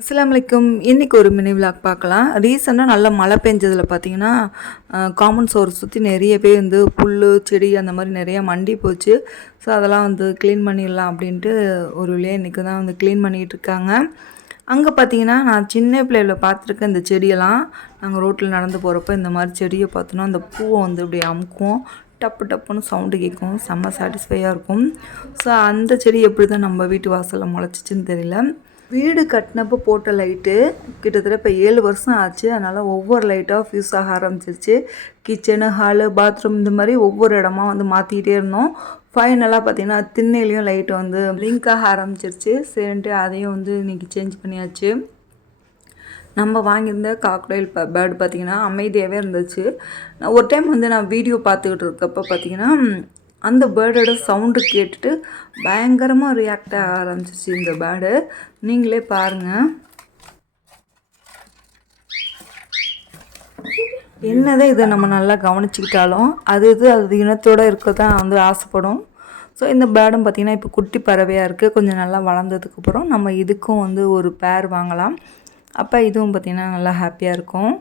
அஸ்ஸலாமு அலைக்கும். இன்றைக்கி ஒரு மினி விலாக் பார்க்கலாம். ரீசெண்டாக நல்லா மழை பெஞ்சதில் பார்த்தீங்கன்னா காமன் சோர்ஸ் சுற்றி நிறையவே வந்து புல் செடி அந்த மாதிரி நிறையா மண்டி போச்சு. ஸோ அதெல்லாம் வந்து க்ளீன் பண்ணிடலாம் அப்படின்ட்டு ஒரு வழியாக இன்றைக்கி தான் வந்து க்ளீன் பண்ணிகிட்டு இருக்காங்க. அங்கே பார்த்தீங்கன்னா நான் சின்ன பிள்ளையில் பார்த்துருக்கேன் இந்த செடியெல்லாம். நாங்கள் ரோட்டில் நடந்து போகிறப்ப இந்த மாதிரி செடியை பார்த்தோன்னா அந்த பூவை வந்து இப்படி அமுக்கும், டப்பு டப்புன்னு சவுண்டு கேட்கும், செம்ம சாட்டிஸ்ஃபையாக இருக்கும். ஸோ அந்த செடி எப்படி தான் நம்ம வீட்டு வாசலில் முளைச்சிச்சின்னு தெரியல. வீடு கட்டினப்போ போட்ட லைட்டு கிட்டத்தட்ட இப்போ 7 வருஷம் ஆச்சு. அதனால் ஒவ்வொரு லைட்டாக ஃப்யூஸ் ஆக ஆரம்பிச்சிருச்சு. கிச்சனு, ஹாலு, பாத்ரூம் இந்த மாதிரி ஒவ்வொரு இடமா வந்து மாற்றிக்கிட்டே இருந்தோம். ஃபைனலாக பார்த்திங்கன்னா திண்ணையிலையும் லைட்டு வந்து பிளிங்க் ஆக ஆரம்பிச்சிருச்சு. சரின்ட்டு அதையும் வந்து இன்றைக்கி சேஞ்ச் பண்ணியாச்சு. நம்ம வாங்கியிருந்த காக்டைல் பேர்டு பார்த்திங்கன்னா அமைதியாகவே இருந்துச்சு. ஒரு டைம் வந்து நான் வீடியோ பார்த்துக்கிட்டு இருக்கப்போ பார்த்திங்கன்னா அந்த பேர்டோட சவுண்டு கேட்டுட்டு பயங்கரமாக ரியாக்ட் ஆக ஆரம்பிச்சிச்சு இந்த பேர்டு. நீங்களே பாருங்கள். என்னதான் இதை நம்ம நல்லா கவனிச்சிக்கிட்டாலும் அது இனத்தோடு இருக்க தான் வந்து ஆசைப்படும். ஸோ இந்த பேர்டும் பார்த்திங்கன்னா இப்போ குட்டி பறவையாக இருக்குது. கொஞ்சம் நல்லா வளர்ந்ததுக்கப்புறம் நம்ம இதுக்கும் வந்து ஒரு பேர் வாங்கலாம். அப்போ இதுவும் பார்த்திங்கன்னா நல்லா ஹாப்பியாக இருக்கும்.